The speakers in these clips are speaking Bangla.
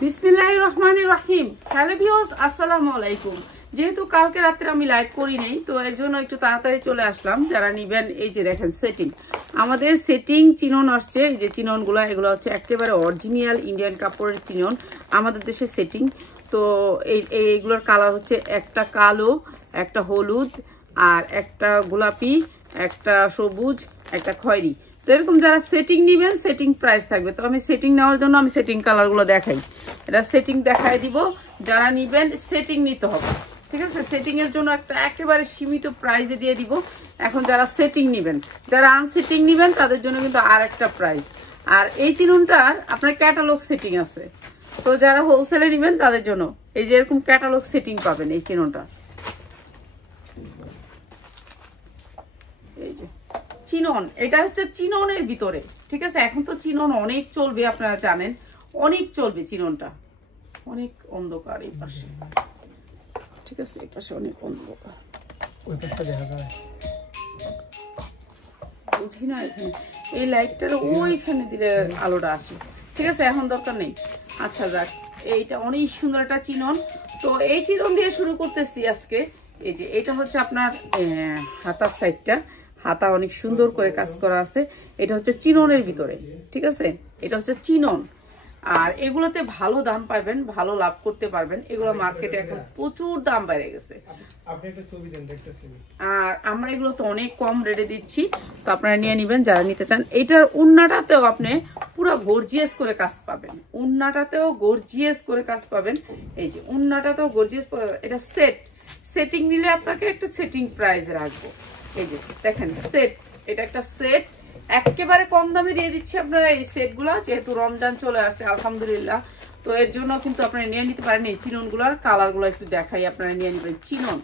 বিসমিল্লাহির রহমানির রহিম। হ্যালো ভিউয়ার্স, আসসালামু আলাইকুম। যেহেতু কালকে রাত্রে আমি লাইভ করি নাই, তো এর জন্য একটু তাড়াতাড়ি চলে আসলাম। যারা নিবেন, এই যে দেখেন সেটিং, আমাদের সেটিং চিনন আসছে। এই যে চিননগুলো, এগুলো হচ্ছে একেবারে অরিজিনাল ইন্ডিয়ান কাপড়ের চিনন, আমাদের দেশের সেটিং। তো এইগুলোর কালার হচ্ছে একটা কালো, একটা হলুদ, আর একটা গোলাপি, একটা সবুজ, একটা খয়েরি। তো এরকম যারা সেটিং নিবেন, সেটিং প্রাইস থাকবে। তো আমি সেটিং নেওয়ার জন্য আমি সেটিং কালারগুলো দেখাই, এটা সেটিং দেখাই দিব। যারা নিবেন সেটিং নিতে হবে, ঠিক আছে? সেটিং এর জন্য একটা একেবারে সীমিত প্রাইসে দিয়ে দিব। এখন যারা সেটিং নিবেন, যারা আনসেটিং নিবেন তাদের জন্য কিন্তু আর একটা প্রাইস। আর এই চিননটার আপনার ক্যাটালগ সেটিং আছে। তো যারা হোলসেলে নিবেন তাদের জন্য এই যে এরকম ক্যাটালগ সেটিং পাবেন এই চিননটা। এই যে চিনন, এটা হচ্ছে চিননের ভিতরে, ঠিক আছে? এখন তো চিনন অনেক চলবে, আপনারা জানেন অনেক চলবে চিননটা। অনেক অন্ধকার এই পাশে, ঠিক আছে? এই পাশে অনেক অন্ধকার, ওই পাশটা দেখা যায় বুঝি না। এখানে এই লাইটটার ওইখানে দিলে আলোটা আসে, ঠিক আছে? এখন দরকার নেই। আচ্ছা যাক, এইটা অনেক সুন্দর একটা চিনন। তো এই চিনন দিয়ে শুরু করতেছি আজকে। এই যে এটা হচ্ছে আপনার হাতার সাইডটা, হাতা অনেক সুন্দর করে কাজ করা আছে। এটা হচ্ছে চিননের ভিতরে, ঠিক আছে? এটা হচ্ছে চিনন। আর এগুলোতে ভালো দাম পাবেন, ভালো লাভ করতে পারবেন। এগুলো মার্কেটে এখন প্রচুর দাম বেড়ে গেছে, আর আমরা এগুলো তো অনেক কম রেটে দিচ্ছি। তো আপনারা নিয়ে নিবেন যারা নিতে চান। এইটার উন্নাটাতেও আপনি পুরো গর্জিয়াস করে কাজ পাবেন, উন্নাটাতেও গর্জিয়াস করে কাজ পাবেন। এই যে উন্নাটাতেও গর্জিয়াস, এটা সেটিং নিলে আপনাকে একটা সেটিং প্রাইস রাখবো। এই যে দেখেন সেট, এটা একটা সেট, একেবারে কম দামে দিয়ে দিচ্ছি আপনারা এই সেট গুলা। যেহেতু রমজান চলে আসছে আলহামদুলিল্লাহ, তো এর জন্য কিন্তু আপনারা নিয়ে নিতে পারেন। এই চিনন গুলার কালার গুলো একটু দেখাই, আপনারা নিয়ে নিবেন চিনন।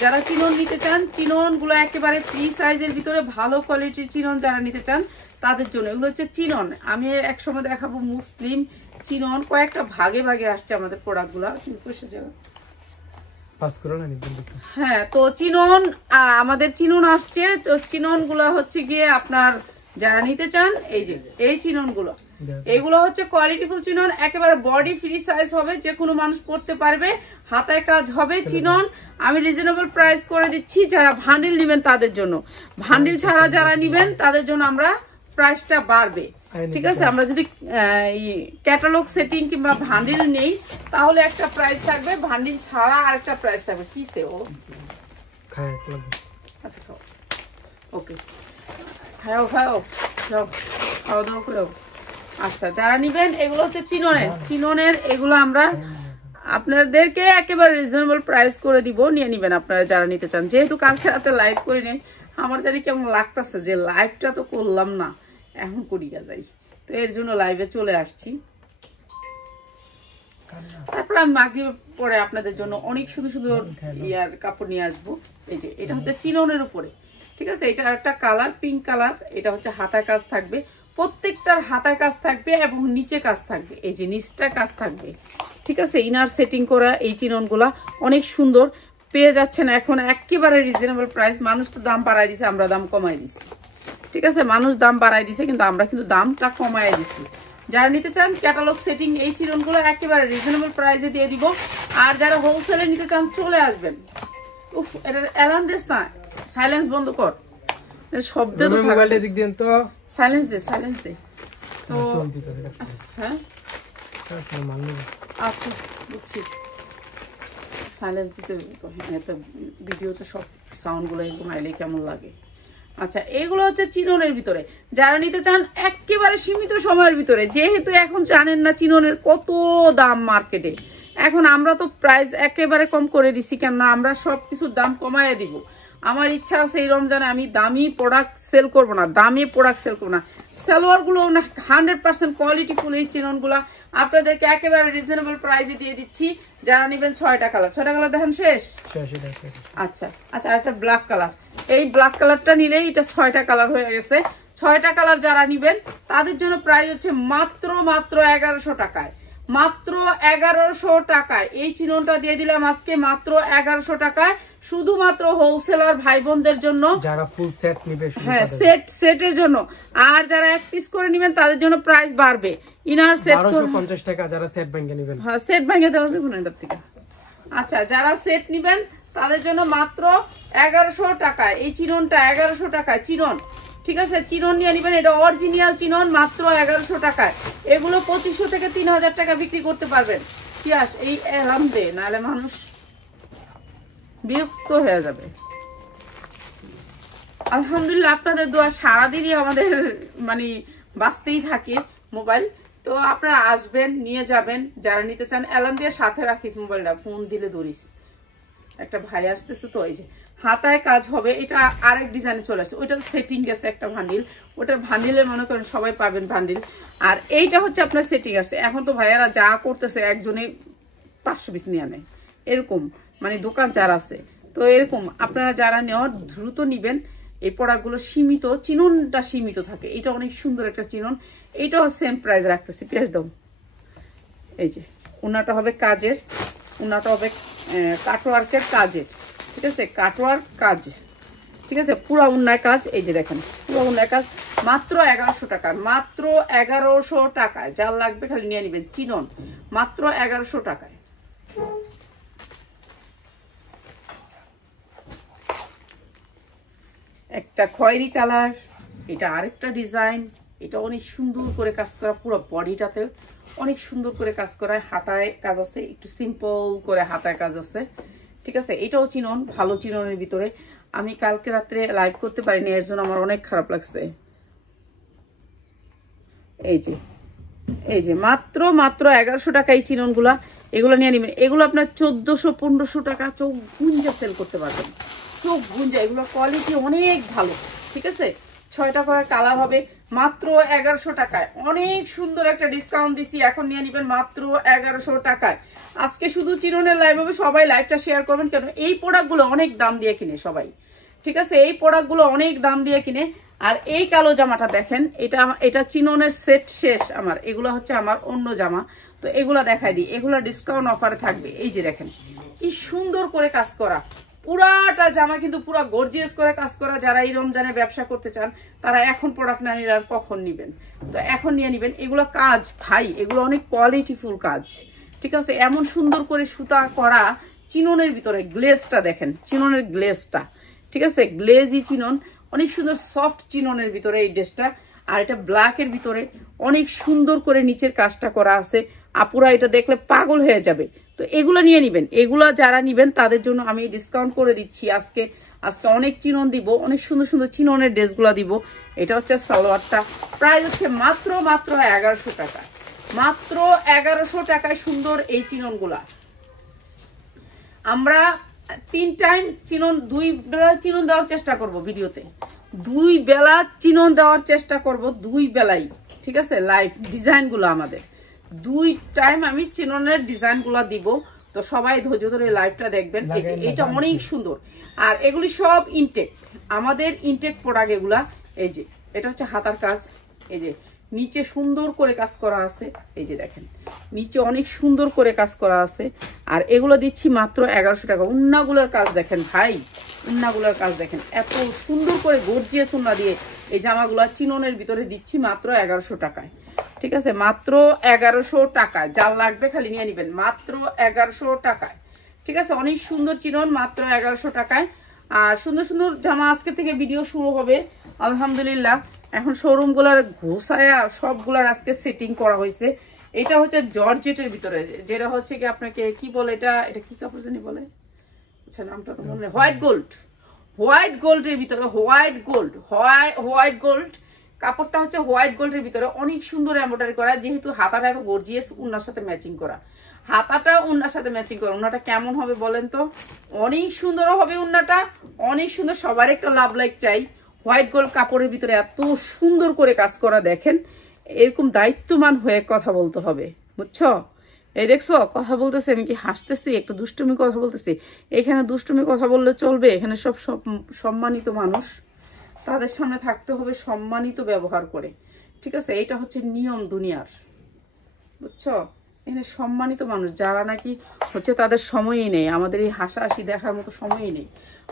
যারা চিনন নিতে চান, চিনন গুলো একেবারে ফ্রি সাইজের ভিতরে ভালো কোয়ালিটির চিনন যারা নিতে চান তাদের জন্য। এগুলো হচ্ছে চিনন। আমি একসময় দেখাবো মুসলিম চিনন, কয়েকটা ভাগে ভাগে আসছে আমাদের প্রোডাক্ট গুলা, কিন্তু হ্যাঁ। তো চিনন, আমাদের চিনন আসছে। তো চিনন গুলো হচ্ছে গিয়ে আপনার যারা নিতে চান, এই যে এই চিনন গুলো, এগুলো হচ্ছে কোয়ালিটিফুল চিনন, একেবারে বডি ফ্রি সাইজ হবে, যে কোনো মানুষ পড়তে পারবে, হাতায় কাজ হবে চিনন। আমি রিজনেবল প্রাইস করে দিচ্ছি। যারা ভান্ডিল নিবেন তাদের জন্য, ভান্ডিল ছাড়া যারা নিবেন তাদের জন্য আমরা প্রাইসটা বাড়বে, ঠিক আছে? আমরা যদি ক্যাটালগ সেটিং কিংবা ভান্ডিল নেই তাহলে একটা প্রাইস থাকবে, ভান্ডিল ছাড়া আরেকটা প্রাইস থাকবে। কি সে ও আচ্ছা খাও, ওকে খাও খাও খাও, খাওয়া দাওয়া করে। আচ্ছা যারা নিবেন, এগুলো হচ্ছে চিননের, এগুলো আমরা আপনাদেরকে একেবারে রিজনেবল প্রাইস করে দিব, নিয়ে নিবেন আপনারা যারা নিতে চান। যেহেতু কালকে রাতে লাইভ করি নেই, আমার জানি কেমন লাগতেছে যে লাইভটা তো করলাম না, এখন করিয়া যাই, তো এর জন্য লাইভে চলে আসছি। তারপর আমি মাগরিব পরে আপনাদের জন্য অনেক সুন্দর সুন্দর ইয়ার কাপড় নিয়ে আসবো। এই যে এটা হচ্ছে চিননের উপরে, ঠিক আছে? এটা একটা কালার, পিঙ্ক কালার। এটা হচ্ছে হাতা কাজ থাকবে, প্রত্যেকটার হাতা কাজ থাকবে এবং নিচে কাজ থাকবে। এই যে নিচটা কাজ থাকবে, ঠিক আছে? ইনার সেটিং করা এই চিননগুলা অনেক সুন্দর পেয়ে যাচ্ছেন এখন একেবারে রিজনেবল প্রাইস। মানুষ তো দাম বাড়াই দিছে, আমরা দাম কমাই দিছি, ঠিক আছে? মানুষ দাম বাড়াই দিছে, কিন্তু আমরা কিন্তু দামটা কমাই দিছি। যারা নিতে চান ক্যাটালগ সেটিং এই চিননগুলো একেবারে রিজনেবল প্রাইসে দিয়ে দিব। আর যারা হোলসেলে নিতে চান চলে আসবেন। উফ, এটা অ্যালার্ম দিস না, সাইলেন্স বন্ধ কর, শব্দ তো মোবাইলে দিক দেন তো, সাইলেন্স দে, সাইলেন্স দে। তো হ্যাঁ আচ্ছা বুঝছি, সাইলেন্স দিতে তো ভিডিওতে সব সাউন্ড গুলো এরকম আইলে কেমন লাগে। আচ্ছা এগুলো হচ্ছে চিননের ভিতরে, যারা নিতে চান একেবারে সীমিত সময়ের ভিতরে। যেহেতু এখন জানেন না চিননের কত দাম মার্কেটে, এখন আমরা তো প্রাইস একেবারে কম করে দিছি, কেননা আমরা সবকিছুর দাম কমায় দিব। আমার ইচ্ছা আছে এই রমজানে আমি দামি প্রোডাক্ট সেল করবো না, দামি প্রোডাক্ট সেল করবো না। সালোয়ার গুলো 100% কোয়ালিটি ফুল এই চিনন গুলা আপনাদেরকে একেবারে রিজনেবল প্রাইসে দিয়ে দিচ্ছি। যারা নিবেন 6টা কালার, 6টা কালার দেখেন শেষ। আচ্ছা আচ্ছা, একটা ব্ল্যাক কালার, এই ব্ল্যাক কালারটা নিলেই এটা 6টা কালার হয়ে গেছে। 6টা কালার যারা নিবেন তাদের জন্য প্রাইস হচ্ছে মাত্র 1100 টাকায়, মাত্র 1100 টাকায়। এই চিননটা দিয়ে দিলাম আজকে মাত্র 1100 টাকায়। শুধুমাত্র হোলসেলার ভাই বোনদের জন্য, যারা ফুল সেট নেবে, হ্যাঁ সেটের জন্য। আর যারা এক পিস করে নেবেন তাদের জন্য প্রাইস বাড়বে। ইনার সেট 1250 টাকা, যারা সেট ভাঙে নেবেন, হ্যাঁ সেট ভাঙে দেওয়া যাবে না এটার থেকে। আচ্ছা, যারা সেট নেবেন তাদের জন্য মাত্র 1100 টাকায় এই চিননটা, 1100 টাকায় চিনন। ঠিক আছে, চিনন নিয়ে নেবেন, এটা অরিজিনাল চিনন, মাত্র 1100 টাকায়। এগুলো 2500 থেকে 3000 টাকা বিক্রি করতে পারবেন। কি আস এই এলাম দে, নাহলে মানুষ বিরক্ত হয়ে যাবে। আলহামদুলিল্লাহ আপনাদের দোয়া সারাদিনই আমাদের মানে বাঁচতেই থাকে মোবাইল। তো আপনারা আসবেন, নিয়ে যাবেন, যারা নিতে চান। অ্যালার্ম দিয়ে সাথে রাখিস মোবাইলটা, ফোন দিলে ধরিস। একটা ভাই আসতেছে তো, এই যে হাতায় কাজ হবে, এটা আরেক ডিজাইনে চলে আসে। ওইটা সেটিং গেছে একটা ভান্ডিল, ওটার ভান্ডিলে মনে করেন সবাই পাবেন ভান্ডিল। আর এইটা হচ্ছে আপনার সেটিং আছে। এখন তো ভাইয়ারা যা করতেছে একজনে 500 পিস নিয়ে নেয়, এরকম মানে দোকান যার আছে। তো এরকম আপনারা যারা নেওয়ার দ্রুত নিবেন। এই প্রোডাক্টগুলো সীমিত, চিননটা সীমিত থাকে। এটা অনেক সুন্দর একটা চিনন, এইটাও সেম প্রাইস রাখতেছি। পেঁয়াজ দাও। এই যে উনাটা হবে কাজের, উনাটা হবে কাটওয়ার্কের কাজের। ঠিক আছে, কাটওয়ার্ক কাজ। ঠিক আছে, পুরা উন্নয় কাজ। এই যে দেখেন পুরা উন্নয় কাজ, মাত্র 1100 টাকা, মাত্র 1100 টাকায়। যার লাগবে খালি নিয়ে নিবেন। চিনন মাত্র 1100 টাকায়। একটা খয়েরি কালার, এটা আরেকটা ডিজাইন। এটা অনেক সুন্দর করে কাজ করা, পুরো বডিটাতে অনেক সুন্দর করে কাজ করা। হাতায় কাজ আছে, একটু সিম্পল করে হাতায় কাজ আছে। ঠিক আছে, এটাও চিনন, ভালো চিননের ভিতরে। আমি কালকে রাত্রে লাইভ করতে পারিনি, এর জন্য আমার অনেক খারাপ লাগছে। এই যে মাত্র 1100 টাকা এই চিননগুলা। এগুলো নিয়ে নিবেন। এগুলো আপনার 1400-1500 টাকা চোখ গুঞ্জা সেল করতে পারবেন, চোখ গুঞ্জা। এগুলো কোয়ালিটি অনেক ভালো। ঠিক আছে, 6টা করে কালার হবে, মাত্র 1100 টাকায়। অনেক সুন্দর একটা ডিসকাউন্ট দিছি, এখন নিয়ে নিবেন মাত্র 1100 টাকায়। আজকে শুধু চিননের লাইভ হবে, সবাই লাইভটা শেয়ার করবেন। কেন এই প্রোডাক্টগুলো অনেক দাম দিয়ে কিনে সবাই। ঠিক আছে, এই প্রোডাক্টগুলো অনেক দাম দিয়ে কিনে। আর এই কালো জামাটা দেখেন, এটা চিননের সেট শেষ আমার। এগুলো হচ্ছে আমার অন্য জামা, তো এগুলা দেখাই দিই। এগুলা ডিসকাউন্ট অফারে থাকবে। এই যে দেখেন কি সুন্দর করে কাজ করা, পুরাটা জামা কিন্তু পুরা গর্জিয়াস করে কাজ করা। যারা এই রমজানে ব্যবসা করতে চান তারা এখন প্রোডাক্ট না নিলে আর কখন নিবেন? তো এখন নিয়ে নিবেন। এগুলো কাজ ভাই, এগুলো অনেক কোয়ালিটিফুল কাজ। ঠিক আছে, এমন সুন্দর করে সুতা করা চিননের ভিতরে। গ্লেজটা দেখেন, চিননের গ্লেজটা। ঠিক আছে, গ্লেজি চিনন, অনেক সুন্দর সফট চিননের ভিতরে এই ড্রেসটা। আর এটা ব্ল্যাকের ভিতরে অনেক সুন্দর করে নিচের কাজটা করা আছে। আপুরা এটা দেখলে পাগল হয়ে যাবে। তো এগুলো নিয়ে নিবেন। এগুলা যারা নিবেন তাদের জন্য আমি ডিসকাউন্ট করে দিচ্ছি আজকে অনেক চিনন দিব, অনেক সুন্দর সুন্দর চিননের ড্রেসগুলা দিব। এটা হচ্ছে সালোয়ারটা, প্রাইস হচ্ছে মাত্র 1100 টাকা, মাত্র 1100 টাকায় সুন্দর এই চিননগুলা। আমরা 3 টাইম চিনন, 2 বেলা চিনন দেওয়ার চেষ্টা করব ভিডিওতে। 2 বেলা চিনন দেওয়ার চেষ্টা করব, 2 বেলাই। ঠিক আছে, লাইভ ডিজাইনগুলো আমাদের 2 টাইম আমি চিননের ডিজাইনগুলো দিব। তো সবাই ধৈর্য ধরে লাইভটা দেখবেন। এটা অনেক সুন্দর। আর এগুলি সব ইনটেক, আমাদের ইনটেক প্রোডাক্ট এগুলা। এই যে এটা হচ্ছে হাতার কাজ। এই যে নিচে সুন্দর করে কাজ করা আছে। এই যে দেখেন নিচে অনেক সুন্দর করে কাজ করা আছে। আর এগুলো দিচ্ছি মাত্র 1100 টাকা। উন্নাগুলোর কাজ দেখেন ভাই, উন্নাগুলোর কাজ দেখেন, এত সুন্দর করে গর্জিয়াস উন্না দিয়ে এই জামাগুলো চিননের ভিতরে দিচ্ছি মাত্র 1100 টাকায়। ঠিক আছে, মাত্র 1100 টাকায়। যার লাগবে খালি নিয়ে নিবেন, মাত্র 1100 টাকায়। ঠিক আছে, অনেক সুন্দর চিনন, মাত্র 1100 টাকায়। আর সুন্দর সুন্দর জামা আজকে থেকে ভিডিও শুরু হবে আলহামদুলিল্লাহ। এখন শোরুম গুলার ঘোষায়া সবগুলার আজকে সেটিং করা হয়েছে। এটা হচ্ছে জর্জেটের ভিতরে, যেটা হচ্ছে কি আপনাকে কি বলে, এটা কি কাপড় জানি বলে, আচ্ছা নামটা তো মনে, হোয়াইট গোল্ড, হোয়াইট গোল্ডের ভিতরে, হোয়াইট গোল্ড কাপড়টা হচ্ছে হোয়াইট গোল্ডের ভিতরে। অনেক সুন্দর এমব্রয়ডারি করা, যেহেতু হাতাটা এত গর্জিয়াস, উন্নার সাথে ম্যাচিং করা। হাতাটা উন্নার সাথে ম্যাচিং করা। উন্নাটা কেমন হবে বলেন তো? অনেক সুন্দর হবে উন্নাটা, অনেক সুন্দর। সবার একটা লাভ লাইক চাই। হোয়াইট গোল্ড কাপড়ের ভিতরে এত সুন্দর করে কাজ করা দেখেন। এরকম দায়িত্ববান হয়ে কথা বলতে হবে, বুঝছো? এই দেখছো কথা বলতেছি, আমি কি হাসতেছি? একটু দুষ্টুমি কথা বলতেছি। এখানে দুষ্টুমি কথা বললে চলবে? এখানে সব সম্মানিত মানুষ, তাদের সামনে থাকতে হবে সম্মানিত ব্যবহার করে। ঠিক আছে, এটা হচ্ছে নিয়ম দুনিয়ার, বুঝছো? এখানে সম্মানিত মানুষ যারা নাকি হচ্ছে তাদের সময়ই নেই, আমাদের এই হাসাহাসি দেখার মতো সময়ই নেই।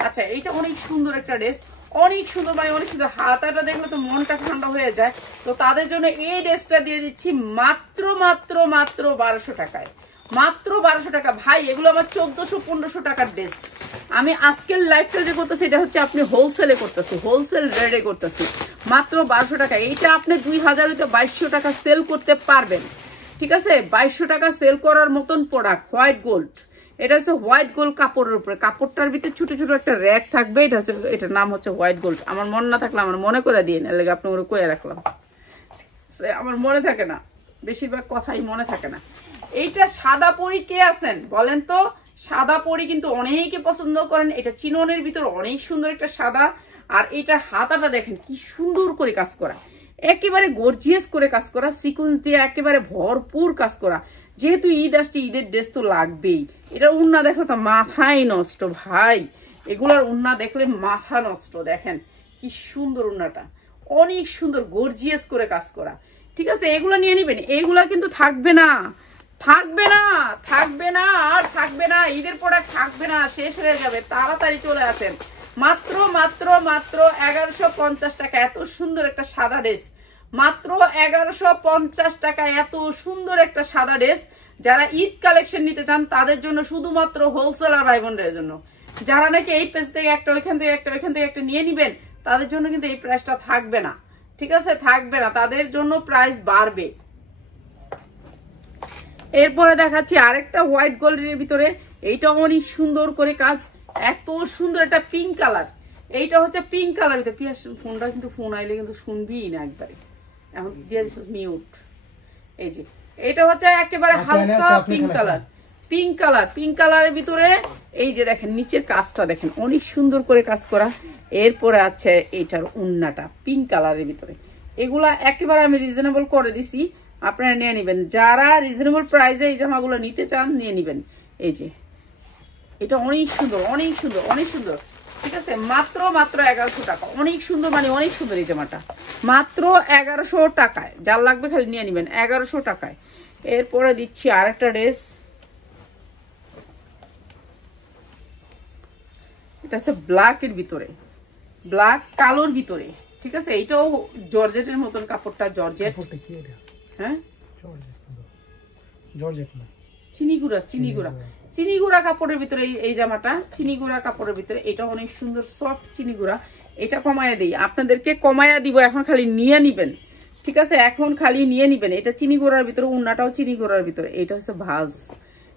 আচ্ছা, এইটা অনেক সুন্দর একটা ড্রেস, অনেক সুন্দর, মানে অনেক সুন্দর, হাতাটা দেখলে তো মনটা ঠান্ডা হয়ে যায়। তো তাদের জন্য এই ড্রেসটা দিয়ে দিচ্ছি মাত্র মাত্র মাত্র 1200 টাকায়, মাত্র 1200 টাকা। ভাই এগুলো আমার 1400-1500 টাকার ড্রেস। আমি আজকের লাইফটা যে করতেছি এটা হচ্ছে আপনি হোলসেলে করতেছি, হোলসেল রেটে করতেছি, মাত্র 1200 টাকা। এইটা আপনি 2000 হইতে 2200 টাকা সেল করতে পারবেন, ঠিক আছে? 2200 টাকা সেল করার মতন প্রোডাক্ট, হোয়াইট গোল্ড। এটা হচ্ছে হোয়াইট গোল্ড কাপড়ের উপরে, কাপড়টার ভিতরে ছোট ছোট একটা র্যাক থাকবে, এটা হচ্ছে, এটার নাম হচ্ছে হোয়াইট গোল্ড। আমার মনে না থাকলে আমার মনে করে দিয়ে না, লেগে আপনার কয়ে রাখলাম, আমার মনে থাকে না, বেশিরভাগ কথাই মনে থাকে না। এইটা সাদা পরি কে আছেন বলেন তো? সাদা পরি কিন্তু অনেকে পছন্দ করেন। এটা চিননের ভিতর অনেক সুন্দর একটা সাদা, আর এটা হাতাটা দেখেন কি সুন্দর করে কাজ করা, একেবারে গর্জিয়াস করে কাজ করা, সিকোয়েন্স দিয়ে একেবারে ভরপুর কাজ করা। যেহেতু ঈদ আসছে, ঈদের ড্রেস তো লাগবেই। এটা উন্না দেখো তো মাথায় নষ্ট ভাই, এগুলার উন্না দেখলে মাথা নষ্ট। দেখেন কি সুন্দর উন্নাটা, অনেক সুন্দর গর্জিয়াস করে কাজ করা, ঠিক আছে? এগুলো নিয়ে নিবেন, এগুলা কিন্তু থাকবে না, থাকবে না, থাকবে না, আর থাকবে না, ঈদের প্রোডাক্ট থাকবে না, শেষ হয়ে যাবে। তাড়াতাড়ি চলে আসেন, মাত্র মাত্র মাত্র 1150 টাকা। এত সুন্দর একটা সাদা ড্রেস, মাত্র 1150 টাকা, এত সুন্দর একটা সাদা ড্রেস। যারা ঈদ কালেকশন নিতে চান তাদের জন্য, শুধুমাত্র হোলসেলার ভাই বোনদের জন্য। যারা নাকি এই পেজ থেকে একটা, ওইখান থেকে একটা, ওইখান থেকে একটা নিয়ে নিবেন, তাদের জন্য কিন্তু এই প্রাইসটা থাকবে না, ঠিক আছে? থাকবে না, তাদের জন্য প্রাইস বাড়বে। এরপরে দেখাচ্ছি আরেকটা হোয়াইট গোল্ডের ভিতরে, এইটা অনেক সুন্দর করে কাজ, এত সুন্দর একটা পিঙ্ক কালার। এইটা হচ্ছে পিঙ্ক কালার। ফোনটা কিন্তু ফোন আইলে কিন্তু শুনবি না একবারে, এখন দিয়ে দিচ্ছিস মিউট। এই যে এটা হচ্ছে একেবারে হালকা pink colour, pink colour, pink কালারের ভিতরে এই যে দেখেন নিচের কাজটা দেখেন অনেক সুন্দর করে কাজ করা। এরপরে আছে এইটার উন্নাটা পিঙ্ক কালারের ভিতরে। এগুলা একেবারে আমি রিজনেবল করে দিছি, আপনারা নিয়ে নিবেন। যারা রিজনেবল প্রাইসে এই জামাগুলো নিতে চান নিয়ে নিবেন। এই যে এটা অনেক সুন্দর, অনেক সুন্দর, অনেক সুন্দর, ঠিক আছে? মাত্র মাত্র 1100 টাকা, অনেক সুন্দর, মানে অনেক সুন্দর এই জামাটা, মাত্র 1100 টাকায়। যার লাগবে খালি নিয়ে নিবেন 1100 টাকায়। এরপরে দিচ্ছি আরেকটা ড্রেস, এটা হচ্ছে ব্ল্যাক এর ভিতরে, ব্ল্যাক কালোর ভিতরে, ঠিক আছে? এইটাও জর্জেটের মতন কাপড়টা, জর্জেট। হ্যাঁ, জর্জেট না, চিনিগুড়া, চিনিগুড়া, চিনিগুড়া কাপড়ের ভিতরে এই জামাটা, চিনিগুড়া কাপড়ের ভিতরে। এটা অনেক সুন্দর সফট চিনিগুড়া। এটা কমায়া দিই, আপনাদেরকে কমায়া দিব, এখন খালি নিয়ে নিবেন, ঠিক আছে? এখন খালি নিয়ে নিবেন। এটা চিনিগুড়ার ভিতরে, উন্নাটাও চিনিগুড়ার ভিতরে। এটা হচ্ছে ভাজ,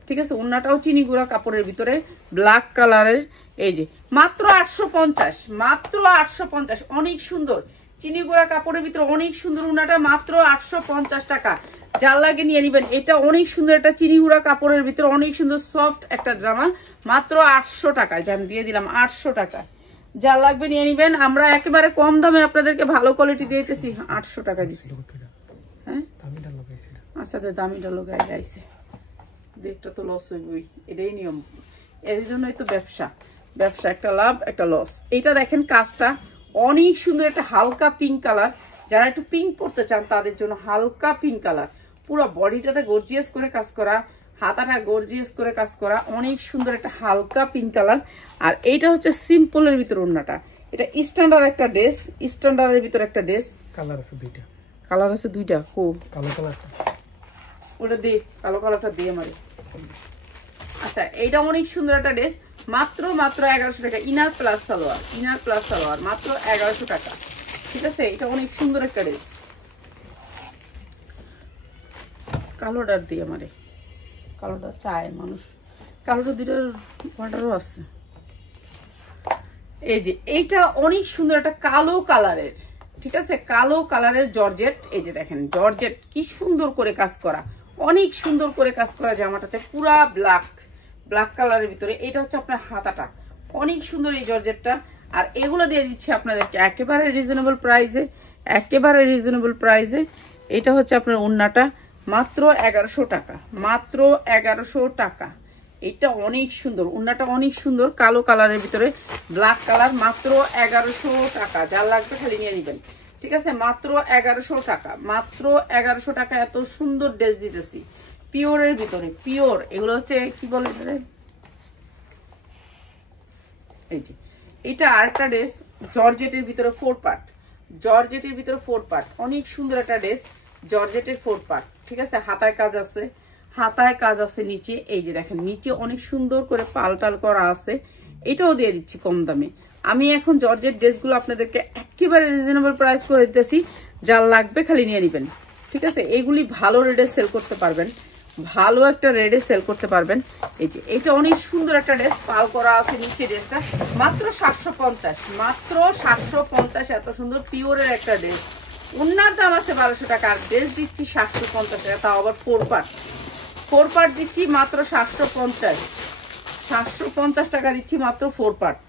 ঠিক আছে? উন্নাটাও চিনিগুড়া কাপড়ের ভিতরে, ব্ল্যাক কালারের। এই যে মাত্র 850, মাত্র 850, অনেক সুন্দর চিনিগুড়া কাপড়ের ভিতরে, অনেক সুন্দর উন্নাটা, মাত্র 850 টাকা। যার লাগে নিয়ে নিবেন। এটা অনেক সুন্দর একটা চিনিগুড়া কাপড়ের ভিতরে, অনেক সুন্দর সফট একটা জামা, মাত্র 800 টাকায়। আমি দিয়ে দিলাম 800 টাকা। যার লাগবে নিয়ে নিবেন। আমরা একেবারে কম দামে আপনাদেরকে ভালো কোয়ালিটি দিতেছি, 800 টাকা দিচ্ছি। হ্যাঁ, আচ্ছা, দামিটা লোকায় গাইছে, একটা তো লস হইবই, এটাই নিয়ম। এর জন্যই তো ব্যবসা, ব্যবসা একটা লাভ একটা লস। এইটা দেখেন কাজটা অনেক সুন্দর, একটা হালকা পিঙ্ক কালার। যারা একটু পিঙ্ক পরতে চান তাদের জন্য হালকা পিঙ্ক কালার, পুরো বডিটাতে গর্জিয়াস করে কাজ করা, হাতাটা গর্জিয়াস করে কাজ করা, অনেক সুন্দর একটা হালকা পিঙ্ক কালার। আর এইটা হচ্ছে সিম্পলের ভিতর ওন্নাটা। এটা স্ট্যান্ডার্ড একটা ড্রেস, স্ট্যান্ডার্ডের ভিতর একটা ড্রেস। কালার আছে দুইটা, কালার আছে দুইটা। ও কালো কালারটা, ওটা দে, কালো কালারটা দিয়ে আমারে। আচ্ছা, এইটা অনেক সুন্দর একটা ড্রেস, মাত্র মাত্র 1100 টাকা। Inner plus salwar, inner plus salwar, মাত্র 1100 টাকা, ঠিক আছে? এটা অনেক সুন্দর একটা ড্রেস। কালোটা দিয়ে আমারে, কালোটা চায় মানুষ, কালোটা দুইটার অর্ডারও আছে। এই যে এইটা অনেক সুন্দর একটা কালো কালারের, ঠিক আছে? কালো কালারের জর্জেট। এই যে দেখেন জর্জেট কি সুন্দর করে কাজ করা, অনেক সুন্দর করে কাজ করা জামাটাতে, পুরা ব্ল্যাক, ব্ল্যাক কালারের ভিতরে। এটা হচ্ছে আপনার হাতাটা, অনেক সুন্দর এই জর্জেটটা। আর এগুলো দিয়ে দিচ্ছি আপনাদেরকে একেবারে রিজনেবল প্রাইসে, একেবারে রিজনেবল প্রাইসে। এটা হচ্ছে আপনার ওন্নাটা, মাত্র 1100 টাকা, মাত্র 1100 টাকা। এটা অনেক সুন্দর, ওন্নাটা অনেক সুন্দর, কালো কালারের ভিতরে ব্ল্যাক কালার, মাত্র 1100 টাকা। যার লাগবে খালি নিয়ে নেবেন, ঠিক আছে? মাত্র 1100 টাকা, মাত্র 1100 টাকা। এত সুন্দর ড্রেস দিতেছি, পিওরের ভিতরে, পিওর। এগুলো হচ্ছে কি বলে এই যে এটা আরেকটা ড্রেস জর্জেটের ভিতরে 4 পার্ট, জর্জেটের ভিতরে 4 পার্ট, অনেক সুন্দর একটা ড্রেস জর্জেটের 4 পার্ট, ঠিক আছে। হাতায় কাজ আছে, হাতায় কাজ আছে নিচে, এই যে দেখেন নিচে অনেক সুন্দর করে পালটাল করা আছে। এটাও দিয়ে দিচ্ছি কম দামে। আমি এখন জর্জেট ড্রেসগুলো আপনাদেরকে একেবারে রিজনেবল প্রাইস করে দিতেছি, যা লাগবে খালি নিয়ে নেবেন, ঠিক আছে। এইগুলি ভালো রেটে সেল করতে পারবেন, ভালো একটা রেটে সেল করতে পারবেন। এই যে এটা অনেক সুন্দর একটা ড্রেস, পাল করা আছে নিচে, ড্রেসটা মাত্র 750, মাত্র 750। এত সুন্দর পিওরের একটা ড্রেস, ওনার দাম আছে 1200 টাকা, আর ড্রেস দিচ্ছি 750 টাকা, তাও আবার 4 পার্ট, 4 পার্ট দিচ্ছি মাত্র 750, 750 টাকা দিচ্ছি মাত্র 4 পার্ট।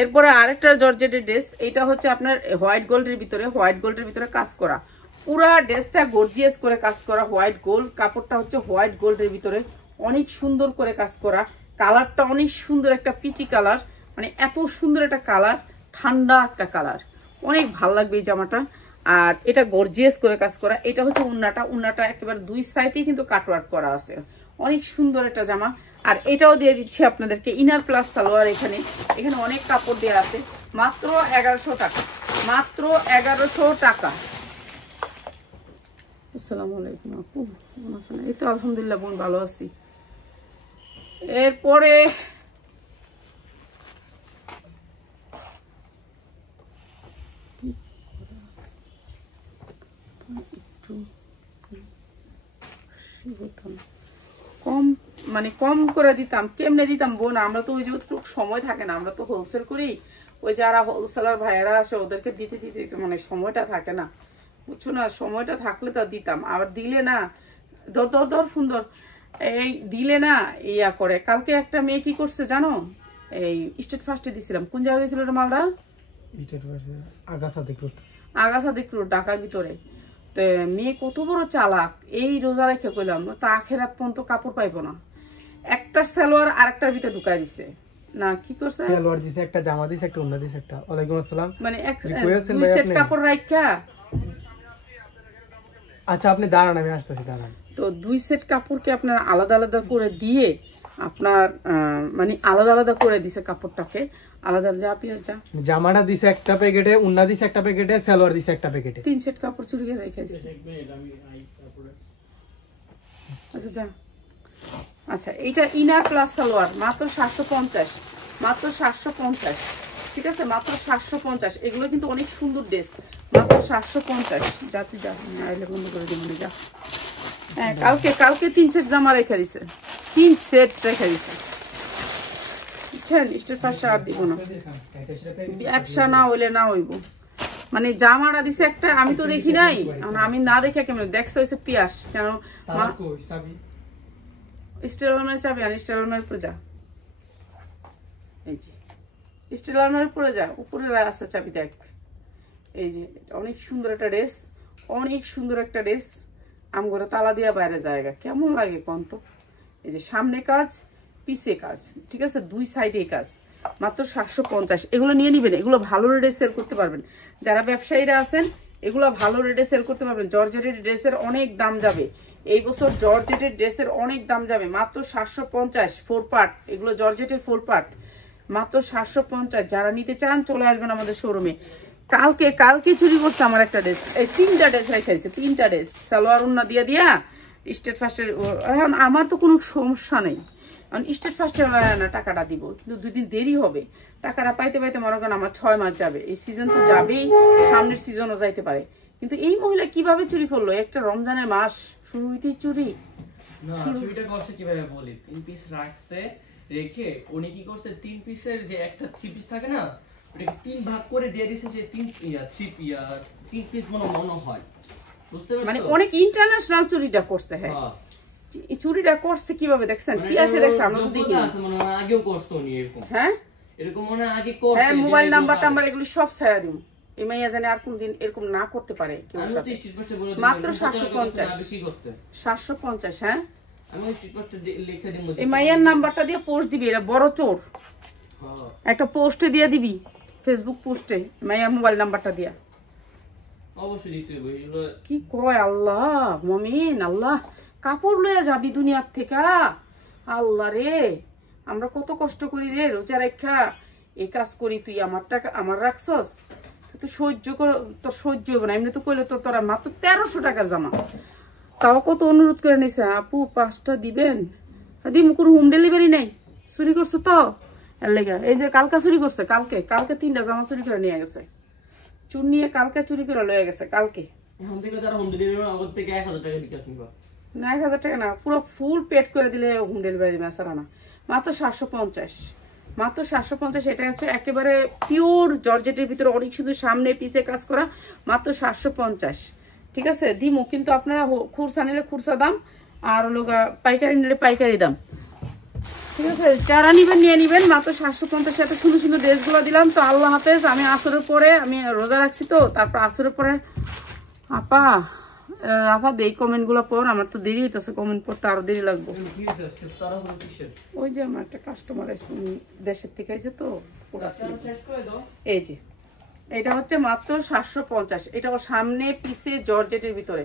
এরপরে আরেকটা জর্জেটের ড্রেস, এটা হচ্ছে আপনার হোয়াইট গোল্ডের ভিতরে, হোয়াইট গোল্ডের ভিতরে কাজ করা, পুরা ড্রেসটা গর্জিয়াস করে কাজ করা, হোয়াইট গোল্ড, কাপড়টা হচ্ছে হোয়াইট গোল্ডের ভিতরে অনেক সুন্দর করে কাজ করা, কালারটা অনেক সুন্দর একটা পিচি কালার, মানে এত সুন্দর একটা কালার, ঠান্ডা একটা কালার, অনেক ভালো লাগবে এই জামাটা। আর এটা গর্জিয়াস করে কাজ করা। এটা হচ্ছে উন্নাটা, উন্নাটা একেবারে দুই সাইডে কিন্তু কাটওয়ার্ক করা আছে, অনেক সুন্দর একটা জামা। আর এটাও দিয়ে দিচ্ছি আপনাদেরকে ইনার প্লাস সালোয়ার, এখানে এখানে অনেক কাপড় দেওয়া আছে, মাত্র 1100 টাকা, মাত্র 1100 টাকা। আসসালামু আলাইকুম আপু, কেমন আছেন? এই তো আলহামদুলিল্লাহ বোন, ভালো আছি। এরপরে কম মানে কম করে দিতাম, কেমনে দিতাম বোন? আমরা তো ওই যে সময় থাকে না, আমরা তো হোলসেল করি, ওই যারা হোলসেলার ভাইয়েরা আসে ওদেরকে দিতে দিতে মানে সময়টা থাকে না, বুঝছো না? সময়টা থাকলে তো দিতাম, আবার দিলে না দর সুন্দর এই দিলে না ইয়া করে। কালকে একটা মেয়ে কি করছে জানো, এই স্টেট ফার্স্টে দিছিলাম, কোন জায়গায় গেছিল ওটা মালটা? আগাসাদিক রোড, ঢাকার ভিতরে। তো মেয়ে কত বড় চালাক, এই রোজা রেখে কইলাম তো আখেরাত পর্যন্ত কাপড় পাইবো না, একটা সালোয়ার আরেকটার ভিতরে ঢুকাই দিছে না, কি করছে? সালোয়ার দিছে একটা, জামা দিছে একটা, ওন্না দিছে একটা। ওয়ালাইকুম আসসালাম। মানে দুই সেট কাপড় রাখা। আচ্ছা আপনি দাঁড়ান, আমি আসতেছি, দাঁড়ান। তো দুই সেট কাপড়কে আপনার আলাদা আলাদা করে দিয়ে আপনার মানে আলাদা আলাদা করে দিছে কাপড়টাকে, আলাদা যা পিয়ার যা। জামাটা দিছে একটা প্যাকেটে, উন্না দিছে একটা প্যাকেটে, সালোয়ার দিছে একটা প্যাকেটে, 3 সেট কাপড় চুরি করে রেখে দিছে। আচ্ছা যা। আচ্ছা এটা ইনার প্লাস সালোয়ার, মাত্র 750, মাত্র 750, ঠিক আছে, মাত্র 750। এগুলো কিন্তু অনেক সুন্দর ড্রেস, মাত্র 750। যা তুই যা, আইলে বন্ধ করে দিবি, যা। হ্যাঁ কালকে 3 সেট জামা রেখে দিছে, 3 সেট রেখে দিছে, বুঝছেন? স্টেট ফার্স্ট আর দিব না, ব্যবসা না হইলে না হইব। মানে জামাটা দিছে একটা, আমি তো দেখি নাই, আমি না দেখে কেমন দেখছে হয়েছে পিয়াস, কেন স্টিল আলমারি চাবি আনি, স্টিল আলমারির উপরে যা, এই যে স্টিল আলমারির উপরে যা, উপরে আছে চাবি দেখ। এই যে অনেক সুন্দর একটা ড্রেস, অনেক সুন্দর একটা ড্রেস, আমগরে তালা দিয়া বাইরে জায়গা কেমন লাগে কোন তো। এই যে সামনে কাজ, পিছে কাজ, ঠিক আছে, দুই সাইডে কাজ, মাত্র 750। এগুলো নিয়ে নিবেন, এগুলো ভালো রেটে সেল করতে পারবেন, যারা ব্যবসায়ীরা আছেন এগুলো ভালো রেটে সেল করতে পারবেন। জর্জেটের ড্রেসের অনেক দাম যাবে এই বছর, জর্জেটের ড্রেসের অনেক দাম যাবে, মাত্র 750। 4 পার্ট, এগুলো জর্জেটের 4 পার্ট, মাত্র 750। যারা নিতে চান চলে আসবেন আমাদের শোরুমে। কালকে চুরি করছে আমার একটা ড্রেস, এই 3টা ড্রেস রেখেছে, 3টা ড্রেস সালোয়ার ওন্না দিয়া স্টেট ফার্স্টের। এখন আমার তো কোনো সমস্যা নেই, কারণ স্টেট ফার্স্টে না টাকাটা দিব, কিন্তু 2 দিন দেরি হবে, টাকাটা পাইতে পাইতে মনে করেন আমার 6 মাস যাবে। এই সিজন তো যাবেই, সামনের সিজনও যাইতে পারে, কিন্তু এই মহিলা কিভাবে চুরি করলো? একটা রমজানের মাস শুরু হইতেই চুরি। চুরিটা করছে কিভাবে বলি, 3 পিস রাখছে, রেখে উনি কি করছে 3 পিসের যে একটা 3 পিস থাকে না, ওটাকে 3 ভাগ করে দিয়ে দিয়েছে, যে 3 পিস মনে হয়, বুঝতে পারছো? মানে অনেক ইন্টারন্যাশনাল চুরিটা করছে। হ্যাঁ চুরিটা করছে কিভাবে দেখছেন? পিয়াসে দেখছে, আমরা তো দেখি না, আগেও করছে উনি এরকম। হ্যাঁ এরকম মানে আগে করছে। হ্যাঁ মোবাইল নাম্বার এগুলো সব ছাড়া দিন, এই মাইয়া জানে আর কোনদিন এরকম না করতে পারে কেউ সাথে। মাত্র 750, 750। হ্যাঁ আমি স্ট্রিট পোস্টে লিখে দিব, এই মাইয়ার নাম্বারটা দিয়ে পোস্ট দিবি, এটা বড় চোর, একটা পোস্টে দিয়ে দিবি, ফেসবুক পোস্টে মাইয়ার মোবাইল নাম্বারটা দিয়া। অবশ্যই দিতে হবে এগুলো। কি কয় আল্লাহ মমিন, আল্লাহ কাপড় লইয়া যাবি দুনিয়ার থেকে। আল্লাহ রে, আমরা কত কষ্ট করি রে রোজা রেখা এই কাজ করি, তুই আমার টাকা আমার রাখছস, তুই সহ্য কর, তোর সহ্য হইব না। এমনি তো কইলে তো তোরা মাত্র 1300 টাকার জামা, তাও কত অনুরোধ করে নিছে, আপু 5টা দিবেন। দিম কোনো হোম ডেলিভারি নেই, চুরি করছো তো এর লেগে। এই যে কালকে চুরি করছে, কালকে 3টা জামা চুরি করে নিয়ে গেছে, চুর নিয়ে কালকে চুরি করে লয়ে গেছে কালকে। এখন থেকে যারা হোম ডেলিভারি আমার থেকে 1000 টাকা বিকাশ নিবা না, 1000 টাকা না, পুরো ফুল পেড করে দিলে হোম ডেলিভারি দিবে। আসা না, মাত্র 750, মাত্র 750। এটা হচ্ছে একেবারে পিওর জর্জেটের ভিতরে অনেক শুধু সামনে পিছে কাজ করা, মাত্র 750। ঠিক আছে দিমু, কিন্তু আপনারা খুরসা নিলে খুরসা দাম, আর লোগা পাইকারি নিলে পাইকারি দাম। ঠিক আছে, যারা নিবেন নিয়ে নিবেন, মাত্র 750। এত সুন্দর সুন্দর ড্রেসগুলো দিলাম। তো আল্লাহ হাফেজ। আমি আসরের পরে, আমি রোজা রাখছি তো, তারপর আসরের পরে আপা এই কমেন্ট গুলো পর, আমার তো দেরি হইতেছে কমেন্ট পড়তে, আরো দেরি লাগবে। ওই যে আমার একটা কাস্টমার আছে দেশের থেকে আইছে তো, এই যে এটা হচ্ছে মাত্র 750। এটা সামনে পিছে জর্জেটের ভিতরে,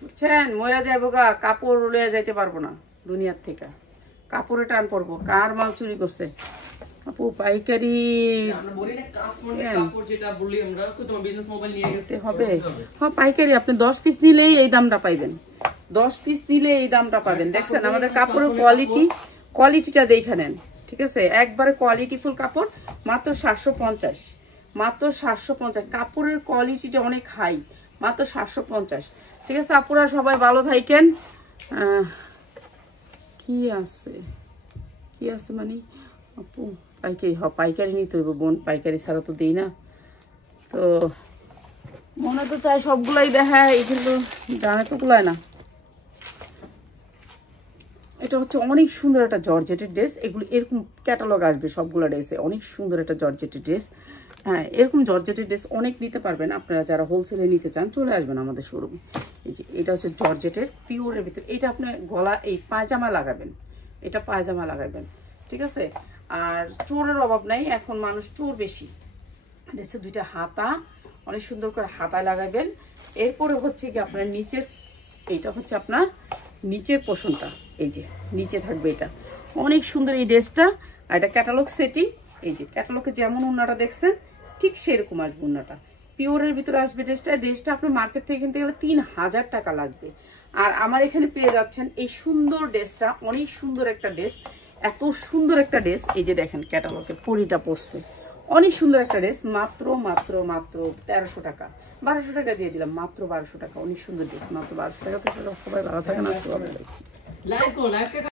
বুঝছেন? ময়রা যাইব গা, কাপড় লইয়া যাইতে পারবো না দুনিয়ার থেকে, কাপড়ে টান পড়বো। কার মাল চুরি করছে আপু? পাইকারি হবে। হ্যাঁ পাইকারি, আপনি 10 পিস নিলেই এই দামটা পাইবেন, 10 পিস নিলে এই দামটা পাবেন। দেখছেন আমাদের কাপড়ের কোয়ালিটিটা দেখে নেন। ঠিক আছে, একবারে কোয়ালিটিফুল কাপড়, মাত্র 750, মাত্র 750। কাপড়ের কোয়ালিটিটা অনেক হাই, মাত্র 750। ঠিক আছে আপুরা, সবাই ভালো থাকেন। কি আছে মানে আপু পাইকারি, পাইকারি নিতে হইব বোন, পাইকারি ছাড়া তো দিই না। তো মনে তো চাই সবগুলাই দেখায়, কিন্তু জানে তো গুলায় না। এটা হচ্ছে অনেক সুন্দর একটা জর্জেটের ড্রেস। এগুলো এরকম ক্যাটালগ আসবে সবগুলো ড্রেসে, অনেক সুন্দর একটা জর্জেটের ড্রেস। হ্যাঁ, এরকম জর্জেটের ড্রেস অনেক নিতে পারবেন আপনারা, যারা হোলসেলে নিতে চান চলে আসবেন আমাদের শোরুমে। এই যে এটা হচ্ছে জর্জেটের পিওরের ভিতরে, এটা আপনি গলা এই পায়জামা লাগাবেন, এটা পায়জামা লাগাবেন। ঠিক আছে, আর চোরের অভাব নাই, এখন মানুষ চোর বেশি। ড্রেসে 2টা হাতা, অনেক সুন্দর করে হাতায় লাগাবেন। এরপরে হচ্ছে কি আপনার নিচের, এইটা হচ্ছে আপনার নিচের পোষণটা, এই যে নিচে থাকবে এটা, অনেক সুন্দর এই ড্রেসটা। আর এটা ক্যাটালগ সেটিং, এই যে ক্যাটালগে যেমন ওন্নাটা দেখছেন ঠিক সেরকম আসবে ওন্নাটা, পিওরের ভিতরে আসবে ড্রেসটা। ড্রেসটা আপনার মার্কেট থেকে কিনতে গেলে 3000 টাকা লাগবে, আর আমার এখানে পেয়ে যাচ্ছেন এই সুন্দর ড্রেসটা। অনেক সুন্দর একটা ড্রেস, এত সুন্দর একটা ড্রেস। এই যে দেখেন ক্যাটালগে পরিটা পড়ছে, অনেক সুন্দর একটা ড্রেস, মাত্র 1300 টাকা, 1200 টাকা দিয়ে দিলাম, মাত্র 1200 টাকা। অনেক সুন্দর ড্রেস, মাত্র 1200 টাকা। তো সবাই ভালো থাকেন, আসসালামু আলাইকুম।